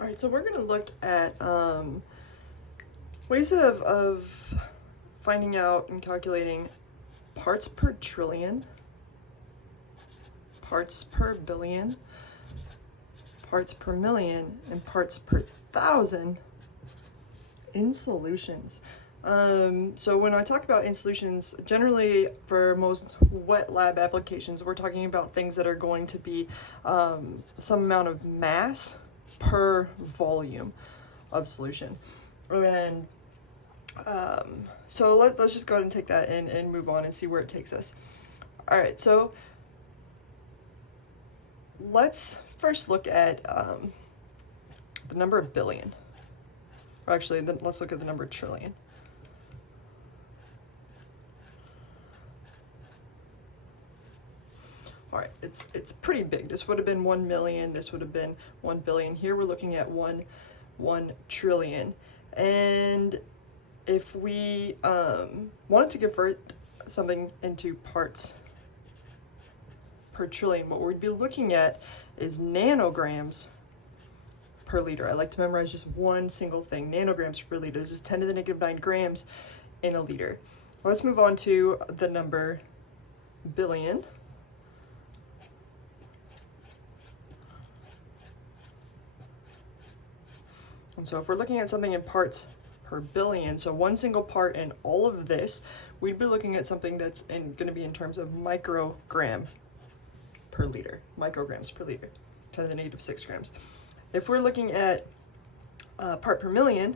All right, so we're going to look at ways of finding out and calculating parts per trillion, parts per billion, parts per million, and parts per thousand in solutions. So when I talk about in solutions, generally for most wet lab applications, we're talking about things that are going to be some amount of mass per volume of solution. And so let's just go ahead and take that and move on and see where it takes us. All right, so let's first look at the number of billion. Or actually, let's look at the number of trillion. All right, it's pretty big. This would have been 1 million. This would have been 1 billion. Here we're looking at 1 trillion. And if we wanted to convert something into parts per trillion, what we'd be looking at is nanograms per liter. I like to memorize just one single thing, nanograms per liter. This is 10 to the negative 9 grams in a liter. Let's move on to the number billion. And so if we're looking at something in parts per billion, so one single part in all of this, we'd be looking at something that's going to be in terms of microgram per liter, micrograms per liter, 10 to the negative 6 grams. If we're looking at part per million,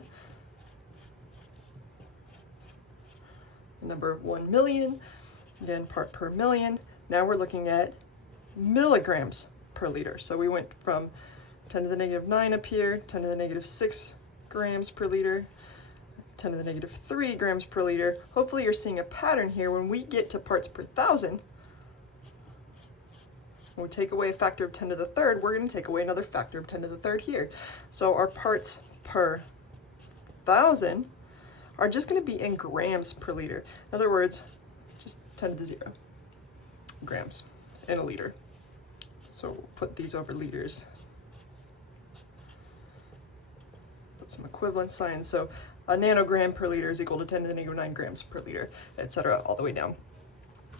the number 1 million, again, part per million, now we're looking at milligrams per liter. So we went from 10 to the negative 9 up here, 10 to the negative 6 grams per liter, 10 to the negative 3 grams per liter. Hopefully you're seeing a pattern here. When we get to parts per thousand, when we take away a factor of 10 to the third, we're going to take away another factor of 10 to the third here. So our parts per thousand are just going to be in grams per liter. In other words, just 10 to the 0 grams in a liter. So we'll put these over liters. Put some equivalent signs. So a nanogram per liter is equal to 10 to the negative 9 grams per liter, etc., all the way down.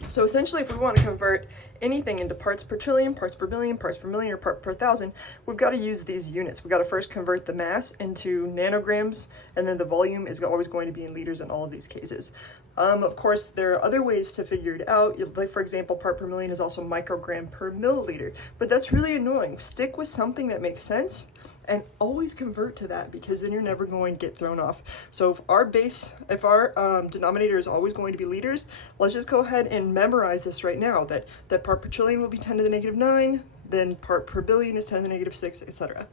So essentially, if we want to convert anything into parts per trillion, parts per billion, parts per million, or part per thousand, we've got to use these units. We've got to first convert the mass into nanograms, and then the volume is always going to be in liters in all of these cases. Of course, there are other ways to figure it out. Like, for example, part per million is also microgram per milliliter, but that's really annoying. Stick with something that makes sense and always convert to that, because then you're never going to get thrown off. So if our denominator is always going to be liters, let's just go ahead and memorize this right now, that part per trillion will be 10 to the negative 9, then part per billion is 10 to the negative 6, etc.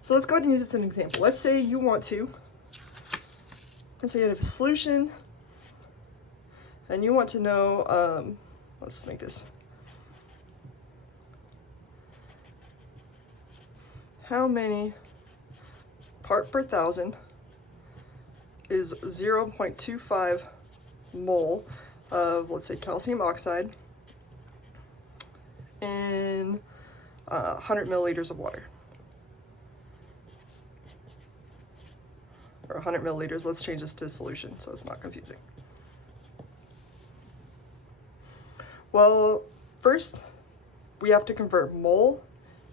So let's go ahead and use this as an example. Let's say you have a solution, and you want to know, let's make this, how many part per thousand is 0.25 mole of, let's say, calcium oxide in 100 milliliters of water. Or 100 milliliters, let's change this to solution so it's not confusing. Well, first we have to convert mole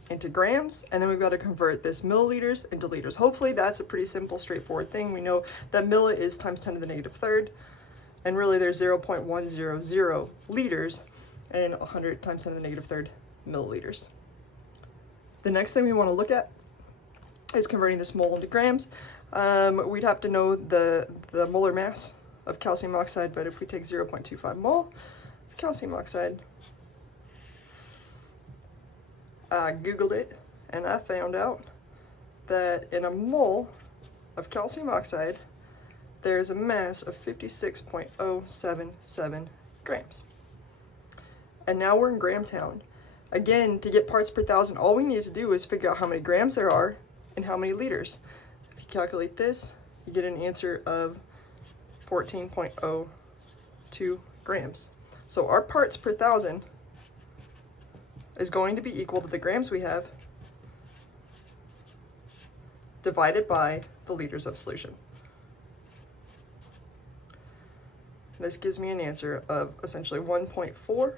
into grams, and then we've got to convert this milliliters into liters. Hopefully that's a pretty simple, straightforward thing. We know that milli is times 10 to the negative third, and really there's 0.100 liters and 100 times 10 to the negative third milliliters. The next thing we want to look at is converting this mole into grams. We'd have to know the molar mass of calcium oxide, but if we take 0.25 mole of calcium oxide, I Googled it, and I found out that in a mole of calcium oxide, there's a mass of 56.077 grams. And now we're in gram town. Again, to get parts per thousand, all we need to do is figure out how many grams there are and how many liters. If you calculate this, you get an answer of 14.02 grams. So our parts per thousand is going to be equal to the grams we have divided by the liters of solution. This gives me an answer of essentially 1.4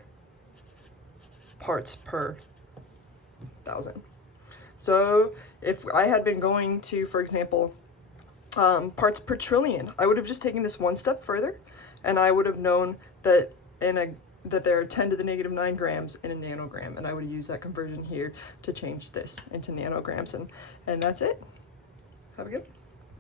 parts per 1,000. So if I had been going to, for example, parts per trillion, I would have just taken this one step further, and I would have known that that there are 10 to the negative 9 grams in a nanogram, and I would use that conversion here to change this into nanograms, and that's it. Have a good